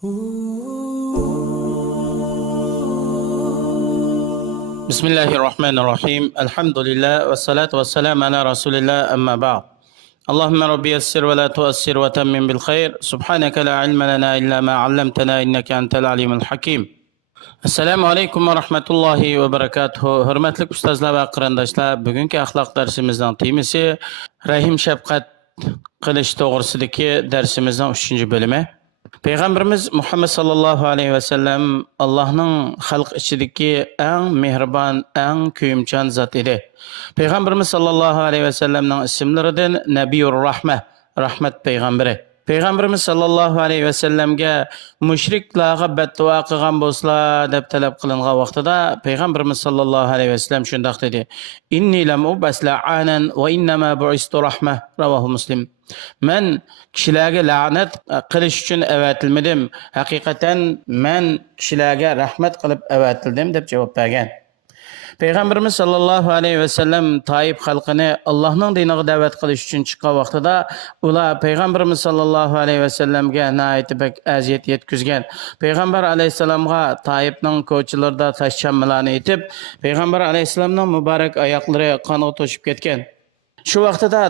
بسم الله الرحمن الرحيم الحمد لله والصلاة والسلام على رسول الله أما بعد اللهم ربي يسر ولا تؤسر وتمم بالخير سبحانك لا علم لنا إلا ما علمتنا إنك أنت العليم الحكيم السلام عليكم ورحمة الله وبركاته hurmatli ustozlar va qarindoshlar bugungi axloq darsimizning temasi rahim shafqat qilish to'g'risidagi darsimizning 3 bölümü. Peygamberimiz Muhammed sallallahu aleyhi ve sellem Allah'ın halk içindeki en mehriban, en köyümcan zat idi. Peygamberimiz sallallahu aleyhi ve sellem'nin isimlerinden Nebiyur Rahme, rahmet peygamberi. Peygamberimiz sallallahu aleyhi ve sellem'ge müşriklarga beddua qilgan bolsalar deb talab qilingan vaqtida Peygamberimiz sallallahu aleyhi ve sellem shundoq dedi: "Inni lam ubas la'anan va innama bu'istu rahme." Ravahu Muslim. Men kishilarga la'nat qilish uchun avatilmadim. Haqiqatan men kishilarga rahmat qilib avatildim deb javob bergan. Peygamberimiz sallallahu aleyhi ve sellem Taif xalqini Allah'ın diniga da'vat qilish uchun chiqqan vaqtida ular Peygamberimiz sallallahu aleyhi ve sellemga nihoyat bek aziyat yetkazgan. Peygamber aleyhisselamga Taifning ko'chalarida toshchamlarni etib, Peygamber aleyhisselamning muborak oyoqlari qonga to'shib ketgan. Şu vaqtida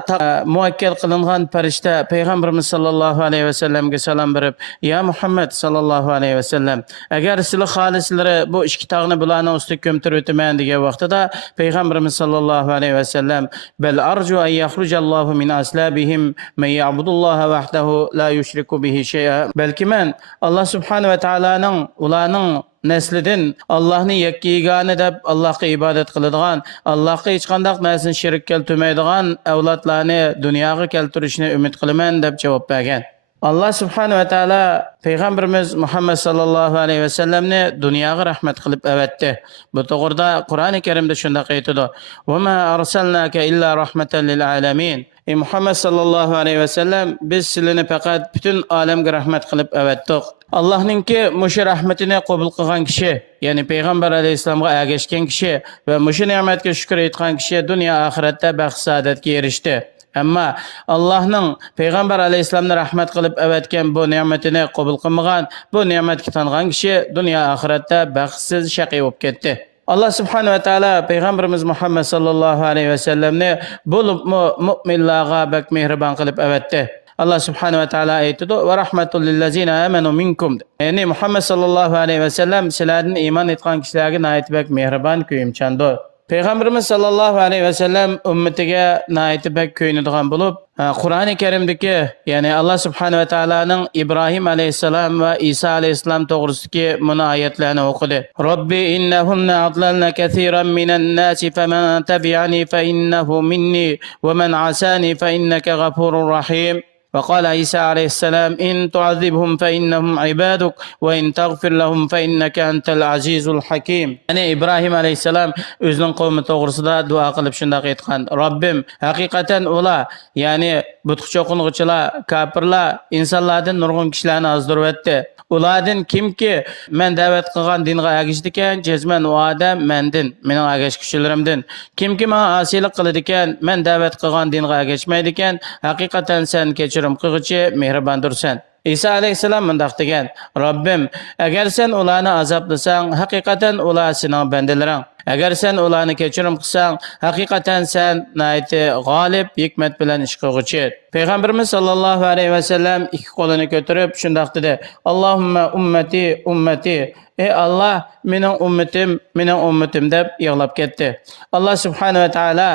muakkal qilingan farishta Peygamberimiz sallallahu aleyhi ve sellem'ge salam berib: "Ya Muhammed sallallahu aleyhi ve sellem, agar sizlar xolislari bu ikki tog'ni bularning ustiga ko'mtirib o'taman degan vaqtida Peygamberimiz sallallahu aleyhi ve sellem: "Bal arju an yakhrujallohu min aslabihim man ya'budulloha wahdahu la yushriku bihi shay'a." Balki men Allah subhanahu ve taolaning ularning neslidan Allah'ni yekkigani deb Allah'a ibodat qiladigan, Allah'a hech qanday narsani shirk keltirmaydigan avlodlarni dunyoga keltirishni umid qilaman deb javob bergan. Allah subhanahu ve taala Peygamberimiz Muhammed sallallahu aleyhi ve sellem'ni dunyoga rahmat qilib avatdi. Bu to'g'rida Qur'oni Karimda shunday aytadi: "Va ma arsalnaka illa rahmatan lil alamin." Ey Muhammed sallallahu aleyhi ve sellem biz sizlarni faqat butun olamga rahmat qilib avatdik. Allah'ninki muşu rahmetini qabul qilgan kishi, ya'ni Peygamber aleyhisselamga ergashgan kishi va muşu ne'matga shukr etgan kishi dunyo oxiratda baxt saodatga erishdi. Ammo Allohning Peygamber aleyhisselamni rahmat qilib avatgan bu ne'matini qabul qilmagan, bu ne'matga tangan kishi dunyo oxiratda baxtsiz shaqiy bo'lib ketdi. Allah subhanahu ve taala Peygamberimiz Muhammed sallallahu aleyhi ve sellem'ni bo'lib mu'minlarga bak mehribon qilib avatdi. Allah subhanahu ve taala aytdi: "Ve rahmetul lillezine amenu minkum." Yani Muhammed sallallahu aleyhi ve sellem sizlardan iman etgan kishilarga nihoyat bak mehribon kuyimchandir. Peygamberimiz sallallahu aleyhi ve sellem ümmetiga nihoyat bak kuyinadigan bo'lib, Qur'oni Karimdagi, ya'ni Allah subhanahu ve taolaning İbrahim aleyhisselam ve İsa aleyhisselam to'g'risidagi mana oyatlarni o'qidi. Robbi innahunna adlalna kathiran minan nasi faman tabi'ani fa innahu minni wa man asani fa innaka ghafurur rahim. وقال عيسى عليه السلام إن تعذبهم فإنهم عبادك وإن تغفر لهم فإنك أنت العزيز الحكيم. Yani İbrahim aleyhisselam özünün qavmi to'g'risida duo qilib shunday aytgan: Robbim, haqiqatan ular, ya'ni butqcha qo'ng'ichilar, kafirlar insonlardan nurg'un kishilarni ozdiribdi. Ulardan kimki men da'vat qilgan dinga ergashdi ekan, jazman u odam mendan, mening ergashguchilarimdan. Kimki menga osiylik qiladi ekan, men da'vat qilgan dinga ergashmaydi ekan, haqiqatan sen kechirim qilg'uchi, mehribondursan. İsa aleyhisselam mundaq degan: Robbim, agar sen ularni azoblasang, haqiqatan ular sening bandalaring. Agar sen ularni kechirim qilsang, haqiqatan sen nihoyatda g'olib, hikmat bilan ish qilg'uchi. Peygamberimiz sallallohu alayhi va sallam ikki qo'lini ko'tarib shundoq dedi: Allohumma ummati ummati. Ey Allah, mening ummatim deb yig'lab ketdi. Allah subhanahu va taolo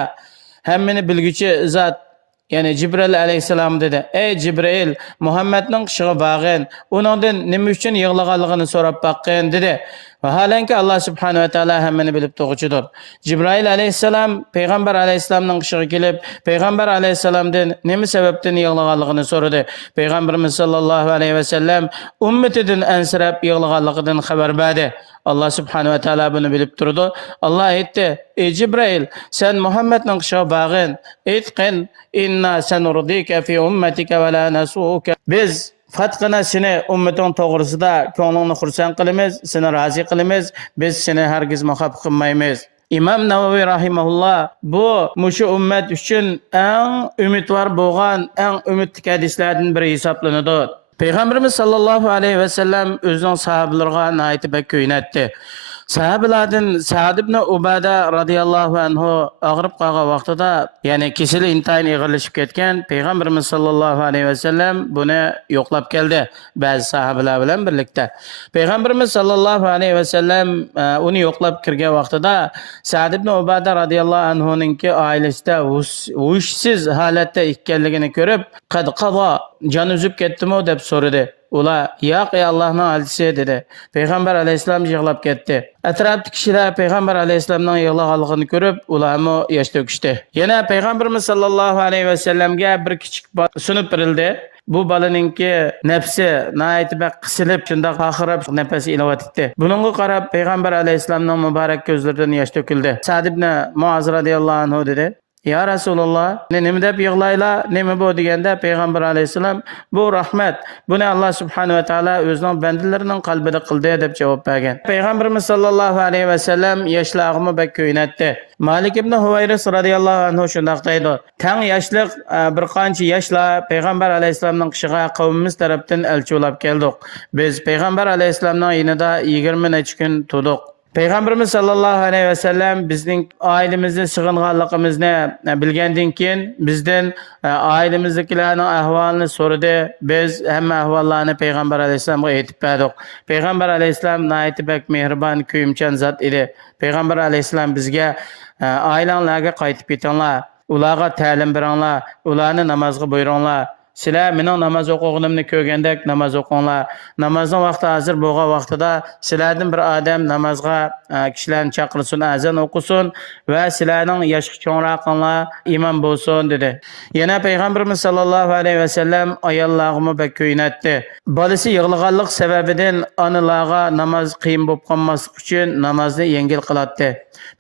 hammani bilguchi zot, yani Cibril aleyhisselam dedi: Ey Cibril, Muhammed'nin qishiga bağın, onundan nima uchun yig'laganligini so'rab baqqin dedi. Vaholanki Allah subhanahu wa taala hammani bilib turg'uchidir. Cibril aleyhisselam Peygamber aleyhisselamning qishiga kelib, Peygamber aleyhisselamdan nima sababdan yig'laganligini so'radi. Peygamberimiz sallallohu alayhi ve sellem ummatidan ansirab yig'laganligidan xabar berdi. Allah subhanahu wa taala bunu bilib turdi. Allah aytdi: Ey Cibril, sen Muhammed'ning qishiga bağın, aytqin: inna sanurdika fi ummatika va la nasuka. Biz Fatqana seni ummating to'g'risida ko'nglingni xursand qilamiz, seni rozi qilamiz, biz seni hargiz mahab qilmaymiz. İmam Navaviy rahimahullah bu mushu ummat uchun eng umidvor bo'lgan, eng umidli hadislardan biri hisoblanadi. Peygamberimiz sallallahu aleyhi ve sellem özünün sahabelerine ait bek köynetdi. Sahabelerden Sa'd ibn Ubada radıyallahu anhu ağırıp kalgan vaqtida, yani kesili intayin ağırlaşıp ketken, Peygamberimiz sallallahu aleyhi ve sellem bunu yoklap geldi bazı sahabeler bilen birlikte. Peygamberimiz sallallahu aleyhi ve sellem onu yoklap kirgen vaqtida Sa'd ibn Ubada radıyallahu anhu'nunki ailesinde huşsiz halette ikkenligini görüp, "Qad qada, can üzüp ketdimi?" deb so'radi. Ular, "Yo'q, ey Allohning elchisi" dedi. Payg'ambar alayhissalom yig'lab ketdi. Atrofdagi kishilar payg'ambar alayhissalomning yig'laganligini ko'rib, ularmi yosh to'kishdi. Yana payg'ambarimiz sallallohu alayhi vasallamga bir kichik sunib berildi. Bu balaninki nafsi nihoyatda bak qisilib, shundoq xoxirab nafasi ilyapti. Buningga qarab payg'ambar alayhissalomning muborak ko'zlaridan yosh to'kildi. Sa'd ibn Muaz radhiyallohu anhu dedi: "Ya Rasulullah, nima deb yig'laylar, nima bu?" deganda payg'ambar alayhissalom, "Bu rahmat. Buni Alloh subhanahu va taolo o'zining bandalarining qalbida qildi" deb javob bergan. Payg'ambarimiz sallallohu alayhi va sallam yoshlarini bak ko'ynatdi. Malik ibn Huvayris radhiyallohu anhu shunday deydi: "Tang yoshlik bir qancha yoshlar payg'ambar alayhissalomning qishiga qavmimiz tarafdan elchi bo'lib keldik. Biz payg'ambar alayhissalomning yonida 20 necha kun turdik." Peygamberimiz sallallahu aleyhi ve sellem bizning ailemizde sığınganlığımızı bilgenden keyin bizden ailemizdekilerin ahvalını sorudu. Biz hem ahvallarını Peygamber aleyhisselam'a aytib berdik. Peygamber aleyhisselam nayeti bek mehriban, kuyumchan zat idi. Peygamber aleyhisselam bizge ailenlerge qaytib ketinglar, ularga ta'lim beringlar, ularni namozga buyuringlar. Sizlar mening namoz o'qiganimni ko'rgandek namoz o'qinglar. Namozning vaqti hozir bo'lgan vaqtida sizlardan bir odam namozga kishilarni chaqirsin, azon o'qisin va sizlarning yoshga cho'nroqinglar imom bo'lsin dedi. Yana payg'ambarimiz sallallohu alayhi va sallam ayollarni bak ko'ynatdi. Bolasi yig'laganlik sababidan onalarga namoz qiyin bo'lib qolmaslik uchun namozni yengil qilatdi.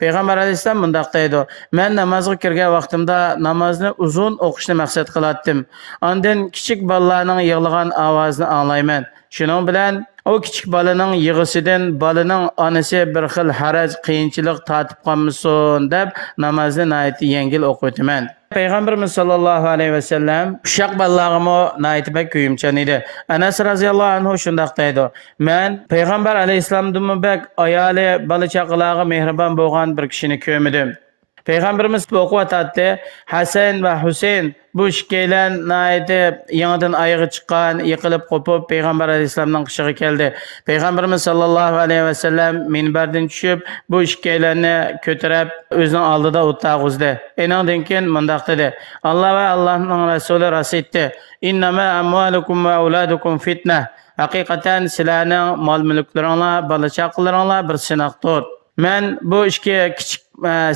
Payg'ambar alayhissalom bunday deydi: "Men namozga kirgan vaqtimda namozni uzun o'qishni maqsad qilatdim. Ondan kichik bolalarning yig'lagan ovozini anglayman. Shuning bilan o kichik bolaning yig'isidan bolaning onasi bir xil haraj, qiyinchilik tatib qolmasin deb namozni nihoyat yengil o'qitaman." Peygamberimiz sallallohu alayhi ve sellem uşaq balalarımı naitibek kuyumchan edi. Anas raziyallahu anhu shunday deydi: "Men Peygamber aleyhisselamdan bek ayoli bola chaqalarga mehribon bo'lgan bir kishini ko'rmadim." Peygamberimiz o'qiyotdi. Hasan va Husayn bu ikkiylar naiti yangidan ayağı chiqqan, yiqilib qopib Peygamber aleyhisselamning qishiga keldi. Peygamberimiz sallallohu alayhi ve sellem minbardan tushib bu ikkiylarni ko'tarib o'zining oldida o'tag'izdi. Enandan keyin mundaq dedi: "Alloh va Allohning rasuli rost aytdi. Innama amwalukum va auladukum fitna." Haqiqatan sizlarning mol-mulklaringlar, bola-chaqalaringlar bir sinoqdir. Men bu ishga kichik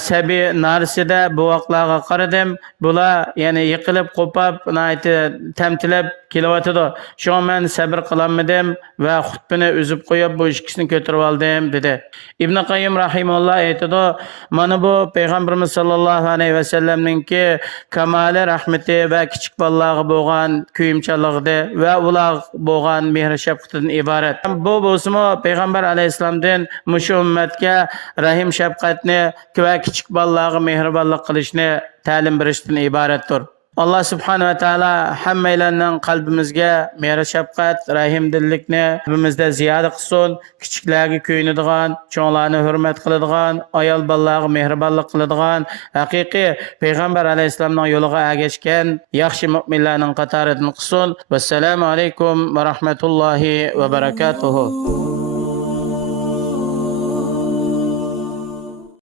sabi narsida bu vaqtlarga qaradim. Bular yani yiqilib qo'pab, tamtilab kelyotidi. Shunga men sabr qilolmadim va xutbini uzib qo'yib bu ikkisini ko'tarib oldim dedi. Ibn Qayyim rahimahulloh aytadi: "Mana bu payg'ambarimiz sallallohu alayhi va sallamninki kamoli rahmati va kichik bolalarga bo'lgan kuyimchanligida va ular bo'lgan mehr shafqatidan iborat. Bu bo'lsa payg'ambar alayhissalomdan mushu ummatga rahim shafqatni va kichik bolalarga mehribonlik qilishni ta'lim berishdan iboratdir." Allah subhanahu wa ta'ala hammalarning qalbimizga mehr shafqat, rahimdillikni qalbimizda ziyoda qilsin. Kichiklarga kuyinadigan, cho'nglarni hurmat qiladigan, ayol bolalarga mehribonlik qiladigan, haqiqiy payg'ambar alayhissalomning yo'liga ergashgan yaxshi mu'minlarning qatoridan qilsin. Vassalomu alaykum va rahmatullohi va barakatuh.